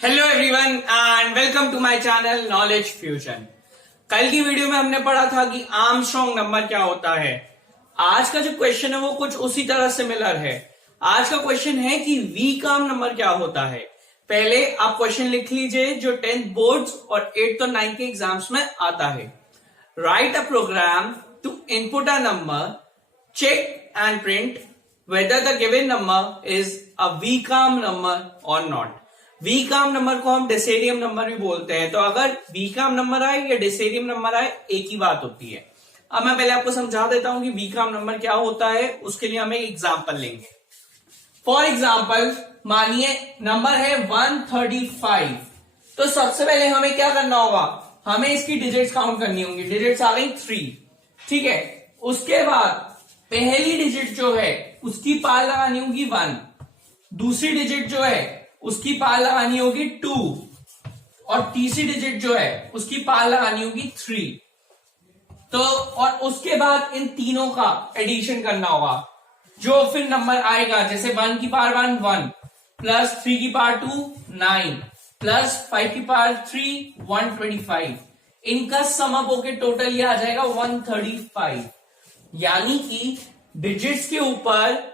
Hello everyone and welcome to my channel knowledge fusion. कल की video में हमने पढ़ा था कि आर्मस्ट्रांग नंबर क्या होता है। आज का जो क्वेश्चन है वो कुछ उसी तरह सिमिलर है। आज का क्वेश्चन है कि वीकॉम नंबर क्या होता है। पहले आप क्वेश्चन लिख लीजिए जो 10th बोर्ड्स और 8th और 9th के एग्जाम्स में आता है। Write a program to input a number, check and print whether the given number is a VCOM number or not। VCOM number को हम डेसिडियम नंबर भी बोलते हैं। तो अगर VCOM नंबर आए या डेसिडियम नंबर आए एक ही बात होती है। अब मैं पहले आपको समझा देता हूं कि VCOM नंबर क्या होता है। उसके लिए हम एक एग्जाम्पल लेंगे। फॉर एग्जाम्पल मानिए नंबर है 135। तो सबसे पहले हमें क्या करना होगा, हमें इसकी डिजिट्स काउंट करनी होंगी। डिजिट्स आ गई 3, ठीक है। उसके बाद पहली डिजिट जो है उसकी पार लगानी होगी 1, दूसरी डिजिट जो है उसकी पार लगानी होगी 2 और तीसरी डिजिट जो है उसकी पार लगानी होगी 3। तो और उसके बाद इन तीनों का एडिशन करना होगा। जो फिर नंबर आएगा, जैसे 1 की पावर 1 प्लस 3 की पावर 2 9 प्लस 5 की पावर 3 125, इनका सम अप होके टोटल ये आ जाएगा 135। यानी कि डिजिट्स के ऊपर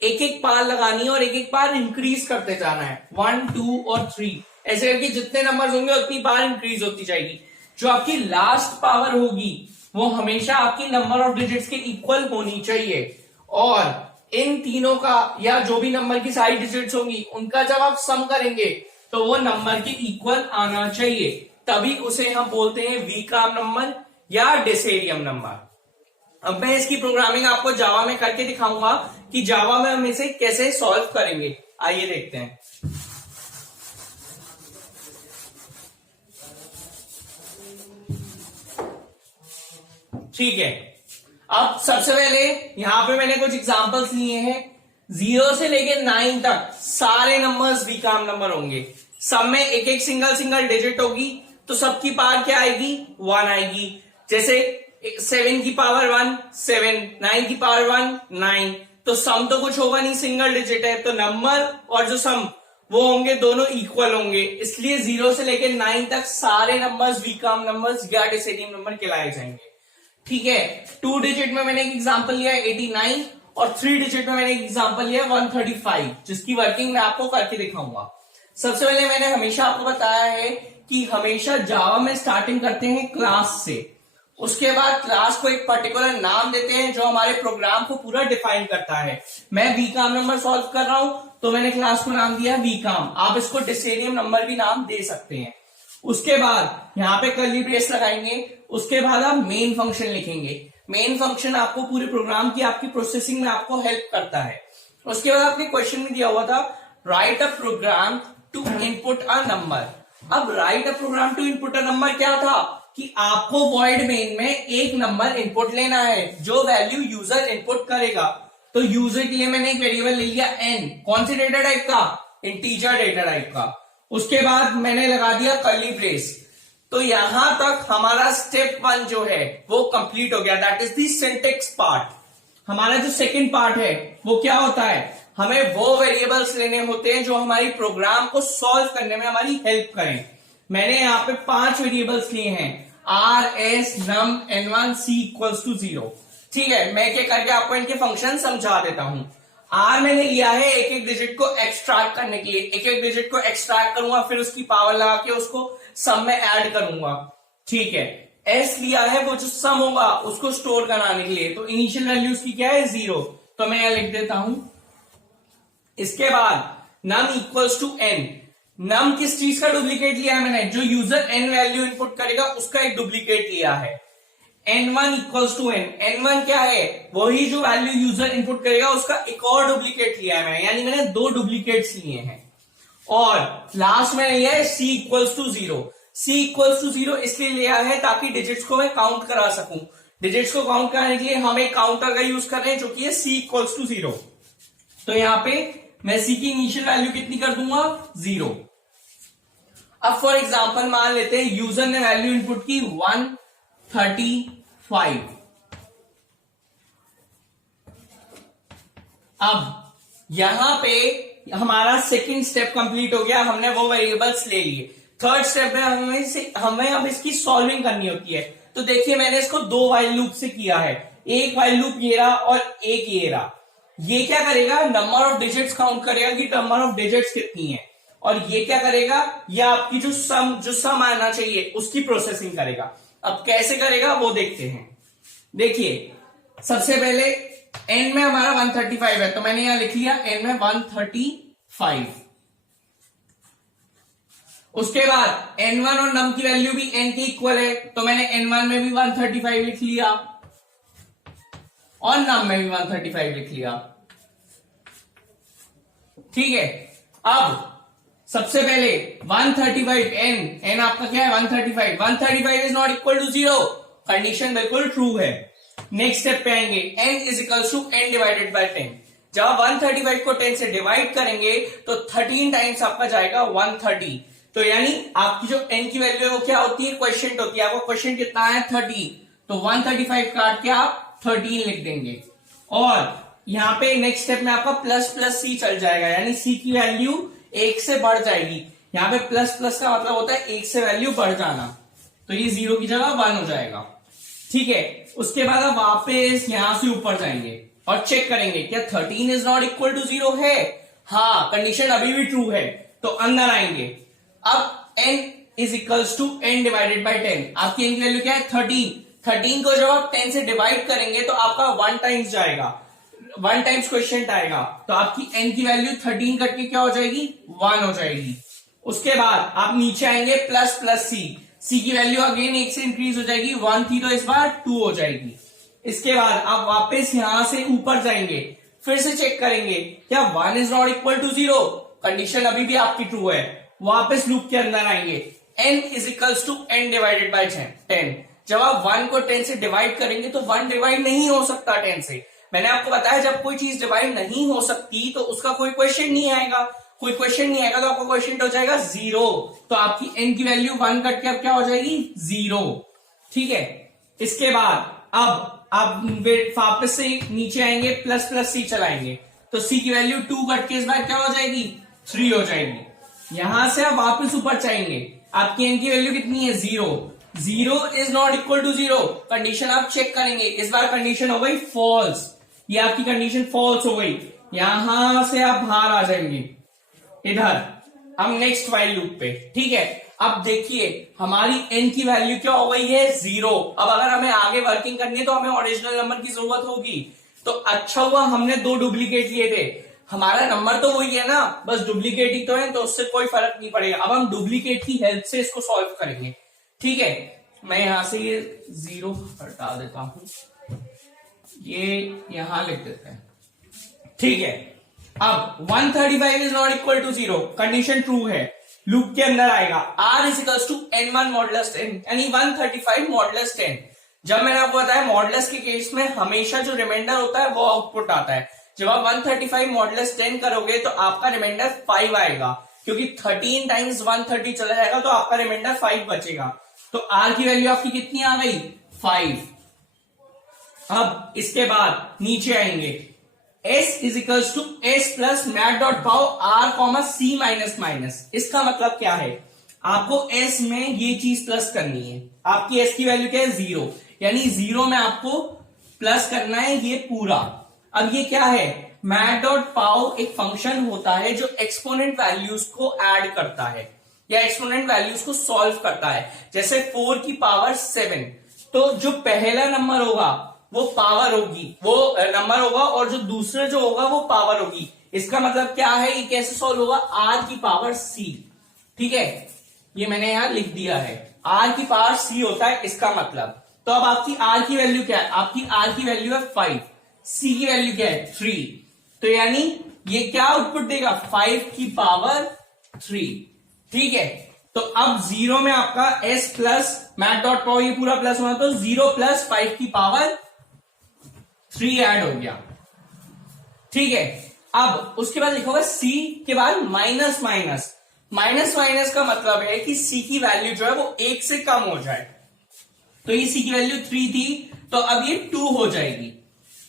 एक एक पार लगानी है और एक एक पार इंक्रीज करते जाना है। 1 2 और 3 ऐसे करके जितने नंबर्स होंगे उतनी पार इंक्रीज होती जाएगी। जो आपकी लास्ट पावर होगी वो हमेशा आपकी नंबर ऑफ डिजिट्स के इक्वल होनी चाहिए। और इन तीनों का या जो भी नंबर की सारी डिजिट्स होंगी उनका जब आप सम करेंगे तो वो नंबर के इक्वल आना चाहिए, तभी उसे हम बोलते हैं वीकॉम नंबर या डेसिडियम नंबर। अब मैं इसकी प्रोग्रामिंग आपको जावा में करके दिखाऊंगा कि जावा में हम इसे कैसे सॉल्व करेंगे। आइए देखते हैं। ठीक है, अब सबसे पहले यहां पे मैंने कुछ एग्जांपल्स लिए हैं। 0 से लेके 9 तक सारे नंबर्स वीकॉम नंबर होंगे। सब में एक एक सिंगल डिजिट होगी, तो सबकी पावर क्या आएगी, 1 आएगी। जैसे 7 की पावर 1 7, 9 की पावर 1 9। तो सम तो कुछ होगा नहीं, सिंगल डिजिट है, तो नंबर और जो सम वो होंगे दोनों इक्वल होंगे। इसलिए 0 से लेकर 9 तक सारे नंबर्स वीकॉम नंबर्स या डेसिडियम नंबर कहलाए जाएंगे। ठीक है, 2 डिजिट में मैंने एक एग्जांपल लिया है 89 और 3 डिजिट में मैंने एक एग्जांपल लिया है 135, जिसकी वर्किंग मैं आपको करके दिखाऊंगा। सबसे पहले मैंने हमेशा आपको बताया है कि हमेशा जावा में स्टार्टिंग करते हैं क्लास से। उसके बाद क्लास को एक पर्टिकुलर नाम देते हैं जो हमारे प्रोग्राम को पूरा डिफाइन करता है। मैं वीकॉम नंबर सॉल्व कर रहा हूं तो मैंने क्लास को नाम दिया वीकॉम। आप इसको डेसिडियम नंबर भी नाम दे सकते हैं। उसके बाद यहाँ पे कर्ली ब्रेस लगाएंगे। उसके बाद आप मेन फंक्शन लिखेंगे। मेन फंक्शन आपको पूरे प्रोग्राम की आपकी प्रोसेसिंग में आपको हेल्प करता है। उसके बाद आपने क्वेश्चन में दिया हुआ था write a program to input a number. अब write a program to input a number क्या था कि आपको वॉइड मेन में एक नंबर इनपुट लेना है जो वैल्यू यूजर इनपुट करेगा। तो यूजर के लिए मैंने एक वेरिएबल ले लिया n, कौन सी डेटा टाइप का, इंटीजर डेटा टाइप का। उसके बाद मैंने लगा दिया कर्ली ब्रेस। तो यहां तक हमारा स्टेप 1 जो है वो कंप्लीट हो गया, that is the syntax part. हमारा जो सेकंड पार्ट है वो क्या होता है, हमें वो वेरिएबल्स लेने होते हैं जो हमारी प्रोग्राम को सॉल्व करने में हमारी हेल्प करें। मैंने यहाँ पे 5 वेरिएबल्स लिए हैं, r s num n1 c equals to 0। ठीक है, मैं क्या करके आपको इनके फंक्शन समझा देता हूं। r मैंने लिया है एक एक डिजिट को एक्सट्रैक्ट करने के लिए। एक एक डिजिट को एक्सट्रैक्ट करूंगा, फिर उसकी पावर लगा के उसको सम में ऐड करूंगा। ठीक है, s लिया है वो जो सम होगा उसको स्टोर कराने के लिए। तो इनिशियल वैल्यू उसकी क्या है, 0। तो मैं यहां लिख देता हूं। इसके बाद num इक्वल्स टू n। नम किस चीज का डुप्लीकेट लिया है मैंने, जो यूजर n वैल्यू इनपुट करेगा उसका एक डुप्लीकेट लिया है। n1 equals to n। n1 क्या है, वही जो वैल्यू यूजर इनपुट करेगा उसका एक और डुप्लीकेट लिया है मैंने, यानी मैंने 2 डुप्लीकेट्स लिए हैं। और लास्ट में लिया है c equals to 0। c equals to 0 इसलिए लिया है ताकि डिजिट्स को मैं काउंट करा सकूं। डिजिट्स को काउंट कराने के लिए हम एक काउंटर का यूज कर रहे हैं जो कि है c इक्वल्स टू 0। तो यहां पे मैं c की इनिशियल वैल्यू कितनी कर दूंगा, 0। अब फॉर एग्जाम्पल मान लेते हैं यूजर ने वैल्यू इनपुट की 135। अब यहां पे हमारा सेकंड स्टेप कंप्लीट हो गया, हमने वो वेरिएबल्स ले लिए। थर्ड स्टेप में हमें अब इसकी सॉल्विंग करनी होती है। तो देखिए मैंने इसको दो वाइल लूप से किया है, एक वाइल लूप ये रहा और एक ये रहा। ये क्या करेगा, नंबर ऑफ डिजिट्स काउंट करेगा कि नंबर ऑफ डिजिट्स कितनी है, और ये क्या करेगा, ये आपकी जो सम आना चाहिए उसकी प्रोसेसिंग करेगा। अब कैसे करेगा वो देखते हैं। देखिए सबसे पहले n में हमारा 135 है, तो मैंने यहां लिख लिया n में 135। उसके बाद n1 और num की वैल्यू भी n के इक्वल है, तो मैंने n1 में भी 135 लिख लिया और num में भी 135 लिख लिया। ठीक है, अब सबसे पहले 135 n आपका क्या है 135 is not equal to 0, condition बिल्कुल ट्रू है। नेक्स्ट स्टेप पे आएंगे, n is equal to n divided by 10। जब आप 135 को 10 से डिवाइड करेंगे तो 13 टाइम्स आपका जाएगा 130। तो यानी आपकी जो n की वैल्यू है वो क्या होती है, क्वेश्चन होती है। आपको क्वेश्चन कितना है 30, तो 135 काट के आप 13 लिख देंगे। और यहाँ पे नेक्स्ट स्टेप में आपका प्लस प्लस सी चल जाएगा, यानी सी की वैल्यू 1 से बढ़ जाएगी। यहाँ पे प्लस प्लस का मतलब होता है 1 से वैल्यू बढ़ जाना, तो ये 0 की जगह 1 हो जाएगा। ठीक है, उसके बाद आप वापस यहां से ऊपर जाएंगे और चेक करेंगे क्या 13 इज नॉट इक्वल टू 0 है। हाँ, कंडीशन अभी भी ट्रू है, तो अंदर आएंगे। अब n is equals to n divided by 10। आपकी n की वैल्यू क्या है 13 को जब आप 10 से डिवाइड करेंगे तो आपका 1 टाइम्स जाएगा, 1 टाइम्स क्वेश्चन आएगा, तो आपकी n की वैल्यू 13 करके क्या हो जाएगी 1 हो जाएगी। उसके बाद आप नीचे आएंगे प्लस प्लस सी की वैल्यू अगेन 1 से इंक्रीज हो जाएगी, 1 थी तो इस बार 2 हो जाएगी। इसके बाद आप वापस यहां से ऊपर जाएंगे, फिर से चेक करेंगे क्या 1 is not equal to 0, condition अभी भी आपकी ट्रू है। वापस लूप के अंदर आएंगे, n is equals to n divided by 10। जब आप 1 को 10 से डिवाइड करेंगे तो 1 डिवाइड नहीं हो सकता 10 से। मैंने आपको बताया जब कोई चीज डिवाइड नहीं हो सकती तो उसका कोई क्वेश्चन नहीं आएगा, कोई क्वेश्चन नहीं आएगा तो आपका क्वेश्चन हो जाएगा 0। तो आपकी n की वैल्यू 1 कट के अब क्या हो जाएगी 0। ठीक है, इसके बाद अब आप वापस से नीचे आएंगे, प्लस प्लस सी चलाएंगे, तो c की वैल्यू 2 कट के इस बार क्या हो जाएगी 3 हो जाएगी। यहां से आप वापस ऊपर जाएंगे, आपकी n की वैल्यू कितनी है 0 is not equal to 0, condition आप चेक करेंगे। इस बार कंडीशन हो गई फॉल्स, ये आपकी कंडीशन फॉल्स हो गई। यहां से आप बाहर आ जाएंगे इधर, हम नेक्स्ट वाइल लूप पे। ठीक है, अब देखिए हमारी n की वैल्यू क्या हो गई है 0। अब अगर हमें आगे वर्किंग करनी है तो हमें ओरिजिनल नंबर की जरूरत होगी। तो अच्छा हुआ हमने 2 डुप्लीकेट लिए थे, हमारा नंबर तो वही है ना, बस डुप्लीकेट ही तो है, तो उससे कोई फर्क नहीं पड़ेगा। अब हम डुप्लीकेट की हेल्प से इसको सॉल्व करेंगे। ठीक है, मैं यहां से ये 0 हटा देता हूं, ये यहां लिख देते हैं। ठीक है, अब 135 is not equal to 0, condition true है। लूप के अंदर आएगा r is equals to n1 modulus 10, यानी 135 मॉडुलस 10। जब मैंने आपको बताया मॉडुलस के केस में हमेशा जो रिमाइंडर होता है वो आउटपुट आता है। जब आप 135 मॉडुलस 10 करोगे तो आपका रिमाइंडर 5 आएगा, क्योंकि 13 टाइम्स 130 चला जाएगा तो आपका रिमाइंडर 5 बचेगा। तो r की वैल्यू आपकी कितनी आ गई 5। अब इसके बाद नीचे आएंगे, s is equals to s plus math dot pow r comma c minus minus. इसका मतलब क्या है, आपको s में ये चीज प्लस करनी है। आपकी s की वैल्यू क्या है 0, यानी 0 में आपको प्लस करना है ये पूरा। अब ये क्या है, मैट डॉट पाओ एक फंक्शन होता है जो एक्सपोनेंट वैल्यूज को ऐड करता है या एक्सपोनेंट वैल्यूज को सॉल्व करता है। जैसे 4 की पावर 7, तो जो पहला नंबर होगा वो पावर होगी, वो नंबर होगा, और जो दूसरे जो होगा वो पावर होगी। इसका मतलब क्या है, ये कैसे सॉल्व होगा, r की पावर c। ठीक है, ये मैंने यहां लिख दिया है, r की पावर c होता है इसका मतलब। तो अब आपकी r की वैल्यू क्या है, आपकी r की वैल्यू है 5, c की वैल्यू क्या है 3, तो यानी ये क्या आउटपुट देगा 5 की पावर 3। ठीक है, तो अब 0 में आपका s plus math dot power ये पूरा प्लस होना, तो 0 प्लस 5 की पावर 3 ऐड हो गया। ठीक है, अब उसके बाद लिखा होगा c के बाद माइनस माइनस। माइनस माइनस का मतलब है कि c की वैल्यू जो है वो 1 से कम हो जाए। तो ये c की वैल्यू 3 थी, तो अब ये 2 हो जाएगी।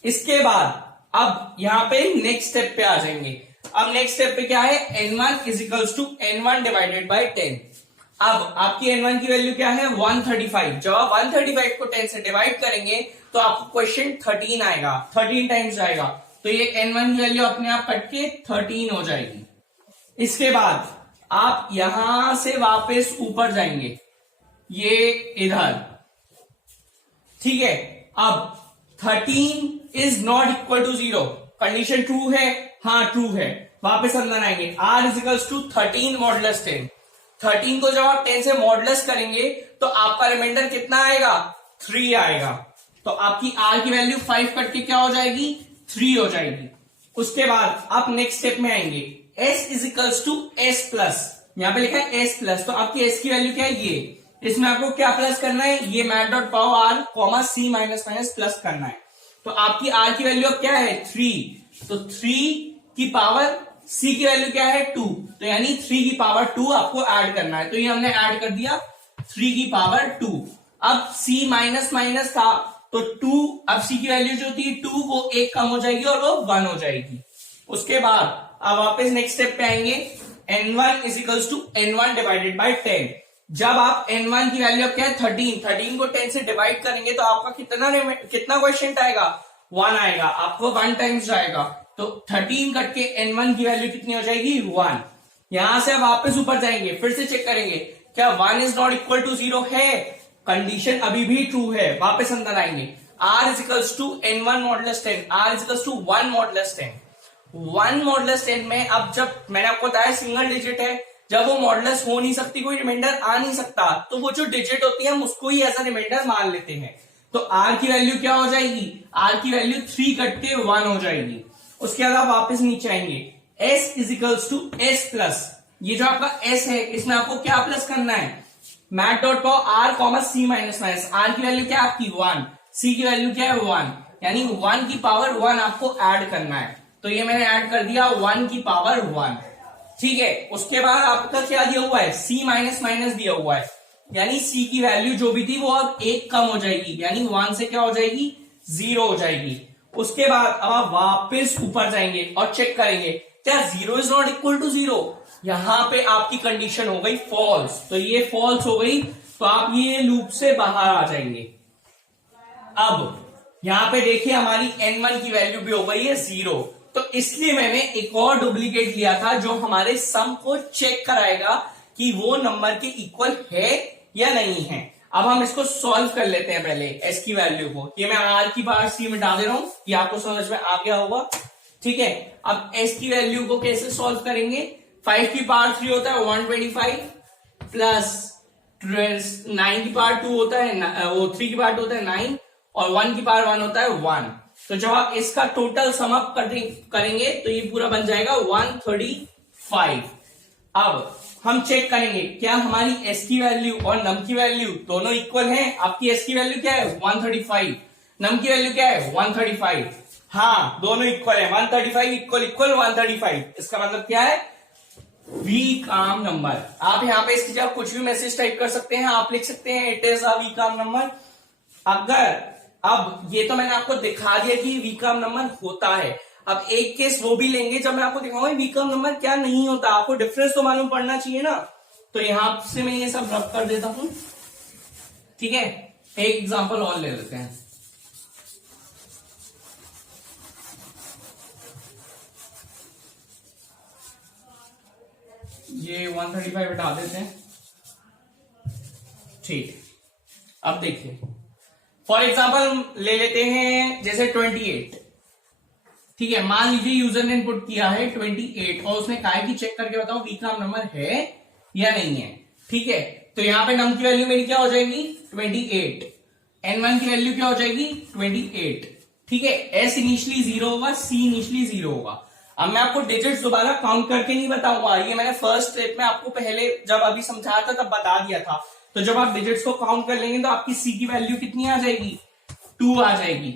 इसके बाद अब यहां पे नेक्स्ट स्टेप पे आ जाएंगे, अब नेक्स्ट स्टेप पे क्या है, n1 is equals to n1 divided by 10। अब आपकी n1 की वैल्यू क्या है 135। जब आप 135 को 10 से डिवाइड करेंगे तो आपको क्वेश्चन 13 आएगा, 13 टाइम्स आएगा, तो ये n1 की वैल्यू अपने आप कट के 13 हो जाएगी। इसके बाद आप यहां से वापस ऊपर जाएंगे, ये इधर, ठीक है। अब 13 is not equal to 0, condition true है, हाँ ट्रू है। वापस अंदर आएंगे, r is equals to 13 modulus 10। 13 को जब आप 10 से मॉडुलस करेंगे तो आपका रिमाइंडर कितना आएगा 3 आएगा। तो आपकी r की वैल्यू 5 कट के क्या हो जाएगी 3 हो जाएगी। उसके बाद आप नेक्स्ट स्टेप में आएंगे, s is equals to s plus, यहां पे लिखा है s प्लस, तो आपकी s की वैल्यू क्या है ये, इसमें आपको क्या प्लस करना है, ये मैट डॉट पाव r comma c minus minus plus करना है। तो आपकी r की वैल्यू अब क्या है 3, तो 3 की पावर c की वैल्यू क्या है 2, तो यानी 3 की पावर 2 आपको ऐड करना है। तो ये हमने ऐड कर दिया 3 की पावर 2। अब c माइनस माइनस था तो 2, अब c की वैल्यू जो थी 2 वो 1 कम हो जाएगी और वो 1 हो जाएगी। उसके बाद अब वापस नेक्स्ट स्टेप पे आएंगे, n1 is equals to n1 divided by 10। जब आप n1 की वैल्यू अब क्या है 13 को 10 से डिवाइड करेंगे तो आपका कितना क्वेश्चन आएगा 1 आएगा, आपको 1 टाइम्स आएगा। तो 13 कट के n1 की वैल्यू कितनी हो जाएगी 1। यहां से वापस ऊपर जाएंगे, फिर से चेक करेंगे क्या 1 इज नॉट इक्वल टू 0 है, कंडीशन अभी भी ट्रू है। वापस अंदर आएंगे, r is equals to n1 modulus 10, r is equals to 1 modulus 10। 1 modulus 10 में अब जब मैंने आपको बताया सिंगल डिजिट है, जब वो मॉडुलस हो नहीं सकती, कोई रिमाइंडर आ नहीं सकता, तो वो जो डिजिट होती है हम उसको ही ऐसा रिमाइंडर मान लेते हैं। तो r की वैल्यू क्या हो जाएगी, r की वैल्यू 3 कट के 1 हो जाएगी। उसके बाद आप वापस नीचे आएंगे, s is equals to s plus, ये जो आपका s है इसमें आपको क्या प्लस करना है, मैट डॉट पाव r comma c minus minus, r की वैल्यू क्या है आपकी 1, c की वैल्यू क्या है 1, यानी 1 की पावर 1 आपको ऐड करना है। तो ये मैंने ऐड कर दिया 1 की पावर 1, ठीक है। उसके बाद आपका क्या दिया हुआ है c माइनस माइनस दिया हुआ है, यानी c की वैल्यू जो भी थी वो अब 1 कम हो जाएगी, यानी 1 से क्या हो जाएगी 0 हो जाएगी। उसके बाद अब आप वापस ऊपर जाएंगे और चेक करेंगे क्या 0 इज नॉट इक्वल टू 0, यहां पे आपकी कंडीशन हो गई फॉल्स, तो ये फॉल्स हो गई, तो आप ये लूप से बाहर आ जाएंगे। अब यहां पे देखिए हमारी n1 की वैल्यू भी हो गई है 0, तो इसलिए मैंने एक और डुप्लीकेट लिया था जो हमारे सम को चेक कराएगा कि वो नंबर के इक्वल है या नहीं है। अब हम इसको सॉल्व कर लेते हैं पहले s की वैल्यू को, ये मैं r की पावर c में डाल दे रहा हूं, ये आपको समझ में आ गया होगा, ठीक है। अब s की वैल्यू को कैसे सॉल्व करेंगे, 5 की पावर 3 होता है 125 प्लस 9 की पावर 2 होता है, वो 3 की पावर 2 होता है 9 और 1 की पावर 1 होता है 1। तो जब आप इसका टोटल सम अप करेंगे तो ये पूरा बन जाएगा 135। अब हम चेक करेंगे क्या हमारी s की वैल्यू और num की वैल्यू दोनों इक्वल हैं। आपकी s की वैल्यू क्या है 135, num की वैल्यू क्या है 135, हाँ दोनों इक्वल है, 135 इक्वल इक्वल 135। इसका मतलब क्या है वीक आर्म नंबर। आप यहाँ पे इसकी जगह कुछ भी मैसेज टाइप कर सकते हैं, आप लिख सकते हैं it is a weak arm number. अगर अब ये तो मैंने आपको दिखा दिया कि वीक आर्म नंबर होता है, अब एक केस वो भी लेंगे जब मैं आपको दिखाऊंगा वीक आर्म नंबर क्या नहीं होता, आपको डिफरेंस तो मालूम पड़ना चाहिए ना। तो यहां से मैं ये सब रब कर देता हूं, ठीक है। एक एग्जांपल और ले लेते हैं, ये 135 हटा देते हैं, ठीक। अब देखिए फॉर एग्जाम्पल ले लेते हैं जैसे 28, ठीक है। मान लीजिए यूजर ने इनपुट किया है 28 और उसने कहा है कि चेक करके बताओ वीक आर्म नंबर है या नहीं है, ठीक है। तो यहां पे नम की वैल्यू मेरी क्या हो जाएगी 28, n1 की वैल्यू क्या हो जाएगी 28, ठीक है। s इनिशियली 0 होगा, c इनिशियली 0 होगा। अब मैं आपको डिजिट्स दोबारा काउंट करके नहीं बताऊंगा, ये मैंने फर्स्ट स्टेप में आपको पहले जब अभी समझाया था तब बता दिया था। तो जब आप डिजिट्स को काउंट कर लेंगे तो आपकी c की वैल्यू कितनी आ जाएगी 2 आ जाएगी,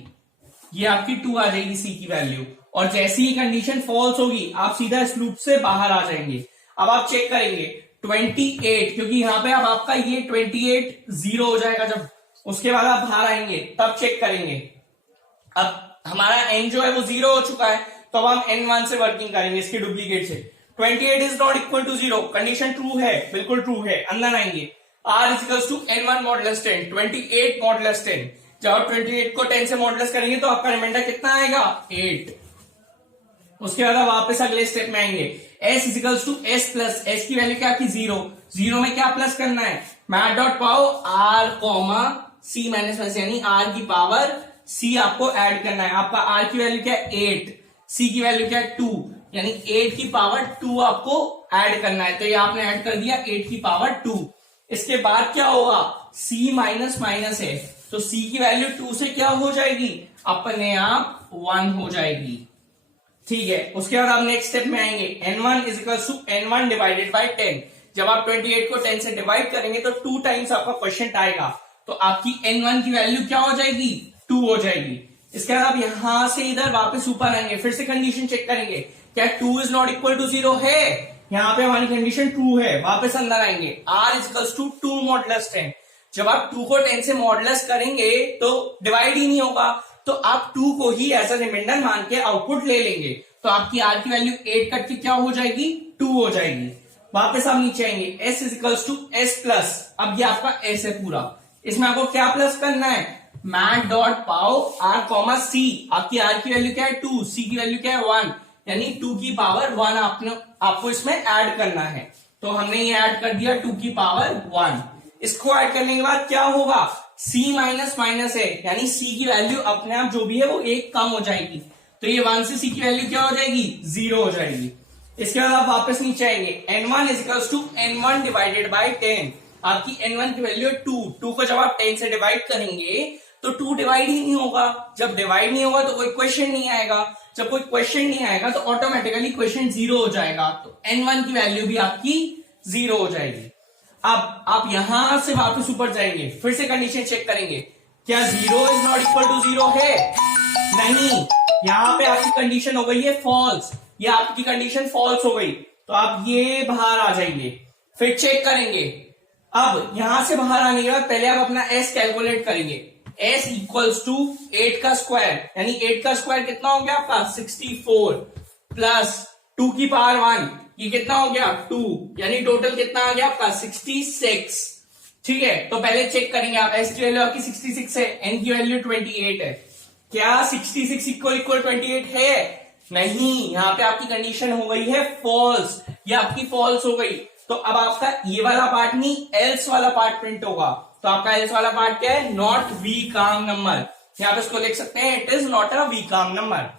ये आपकी 2 आ जाएगी c की वैल्यू। और जैसी ही कंडीशन फॉल्स होगी आप सीधा इस लूप से बाहर आ जाएंगे। अब आप चेक करेंगे 28, क्योंकि यहां पे अब आपका ये 28 0 हो जाएगा जब, उसके बाद आप बाहर आएंगे तब चेक करेंगे। अब हमारा n जो है वो 0 हो चुका है तो अब हम n1 से वर्किंग करेंगे इसके डुप्लीकेट से। 28 is not equal to 0, condition true है, बिल्कुल ट्रू है, अंदर आएंगे। r is equal to n1 modulus 10, 28 modulus 10। जब आप 28 को 10 से मॉडुलस करेंगे तो आपका रिमाइंडर कितना आएगा, 8। उसके बाद आप वापस अगले स्टेप में आएंगे, s is equal to s plus, s की वैल्यू क्या की 0, 0 में क्या प्लस करना है, math dot pow r comma c minus minus, यानी r की पावर c आपको ऐड करना है। आपका r की वैल्यू क्या है 8, c की वैल्यू क्या है 2, यानी 8 की पावर 2 आपको ऐड करना है। तो ये आपने ऐड कर दिया 8 की पावर 2। इसके बाद क्या होगा, c माइनस माइनस है तो c की वैल्यू 2 से क्या हो जाएगी, अपने आप 1 हो जाएगी। ठीक है, उसके बाद आप नेक्स्ट स्टेप में आएंगे, n1 is equal to n1 divided by 10। जब आप 28 को 10 से डिवाइड करेंगे तो 2 टाइम्स आपका क्वेश्चन आएगा, तो आपकी n1 की वैल्यू क्या हो जाएगी, 2 हो जाएगी। इसके बाद आप यहां से इधर वापस ऊपर आएंगे, फिर से कंडीशन चेक करेंगे, क्या 2 इज नॉट इक्वल टू 0 है, यहाँ पे हमारी कंडीशन ट्रू है। वापस अंदर आएंगे, r is equal to 2 modulus 10। जब आप 2 को 10 से मॉडुलस करेंगे तो डिवाइड ही नहीं होगा, तो आप 2 को ही एज अ रिमाइंडर मान के आउटपुट ले लेंगे, तो आपकी r की वैल्यू 8 कट के क्या हो जाएगी, 2 हो जाएगी। वापस आप नीचे आएंगे, s is equal to s plus, अब ये आपका s है पूरा, इसमें आपको क्या प्लस करना है, math dot pow r comma c, आपकी r की वैल्यू क्या है 2, c की वैल्यू क्या है 1, यानी 2 की पावर 1 आपको इसमें ऐड करना है। तो हमने ये ऐड कर दिया 2 की पावर 1। इसको ऐड करने के बाद क्या होगा, c माइनस माइनस है, यानी c की वैल्यू अपने आप जो भी है वो 1 कम हो जाएगी, तो ये 1 से c की वैल्यू क्या हो जाएगी, 0 हो जाएगी। इसके बाद आप वापस नीचे आएंगे, n1 is equal to n1 divided by 10। आपकी n1 की वैल्यू है 2 को जब आप 10 से डिवाइड करेंगे तो 2 डिवाइड ही नहीं होगा, जब डिवाइड नहीं होगा तो कोई क्वेश्चन नहीं आएगा, जब कोई क्वेश्चन नहीं आएगा तो ऑटोमेटिकली क्वेश्चन 0 हो जाएगा, तो n1 की वैल्यू भी आपकी 0 हो जाएगी। अब आप यहां से वापस ऊपर जाएंगे, फिर से कंडीशन चेक करेंगे, क्या 0 इज नॉट इक्वल टू 0 है, नहीं, यहां पे आपकी कंडीशन हो गई है फॉल्स, ये आपकी कंडीशन फॉल्स हो गई, तो आप ये बाहर आ जाएंगे, फिर चेक करेंगे। अब यहां से बाहर आने के बाद पहले आप अपना s कैलकुलेट करेंगे, s इक्वल्स टू 8 का स्क्वायर, यानी 8 का स्क्वायर कितना हो गया आपका 64 प्लस 2 की पावर 1, ये कितना हो गया 2, यानी टोटल कितना आ गया आपका 66। ठीक है, तो पहले चेक करेंगे आप, s की वैल्यू आपकी 66 है, n की वैल्यू 28 है, क्या 66 इक्वल 28 है, नहीं, यहाँ पे आपकी कंडीशन हो गई है फॉल्स, ये आपकी फॉल्स हो गई। तो अब आपका ये वाला पार्ट नहीं, एल्स वाला पार्ट प्रिंट होगा, तो आपका एल्स वाला पार्ट क्या है, नॉट वी काम नंबर, यहाँ पे इसको लिख सकते हैं it is not a we come number.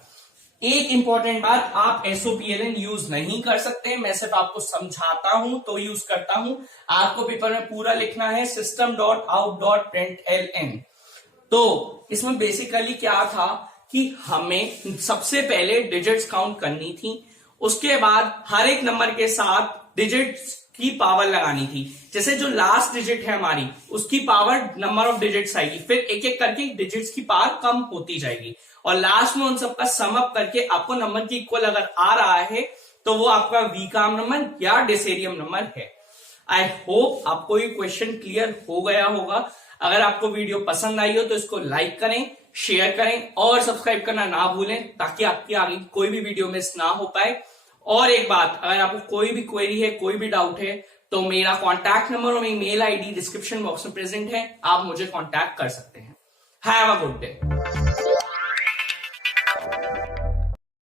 एक इंपॉर्टेंट बात, आप एसओपीएलएन यूज नहीं कर सकते, मैं सिर्फ आपको समझाता हूं तो यूज करता हूं, आपको पेपर में पूरा लिखना है system.out.println। तो इसमें बेसिकली क्या था कि हमें सबसे पहले डिजिट्स काउंट करनी थी, उसके बाद हर एक नंबर के साथ डिजिट्स की पावर लगानी थी, जैसे जो लास्ट डिजिट है हमारी उसकी पावर नंबर ऑफ डिजिट्स आएगी, फिर एक एक करके डिजिट्स की पावर कम होती जाएगी, और लास्ट में उन सबका सम अप करके आपको नंबर की इक्वल अगर आ रहा है तो वो आपका वी काम नंबर या डेसिरियम नंबर है। आई होप आपको ये क्वेश्चन क्लियर हो गया होगा। अगर आपको वीडियो पसंद आई हो तो इसको लाइक करें, शेयर करें और सब्सक्राइब करना ना भूलें, ताकि आपकी आगे कोई भी वीडियो मिस ना हो पाए। और एक बात, अगर आपको कोई भी क्वेरी है, कोई भी डाउट है, तो मेरा कॉन्टैक्ट नंबर और मेरी मेल आईडी डिस्क्रिप्शन बॉक्स में प्रेजेंट है, आप मुझे कॉन्टैक्ट कर सकते हैं। Have a good day.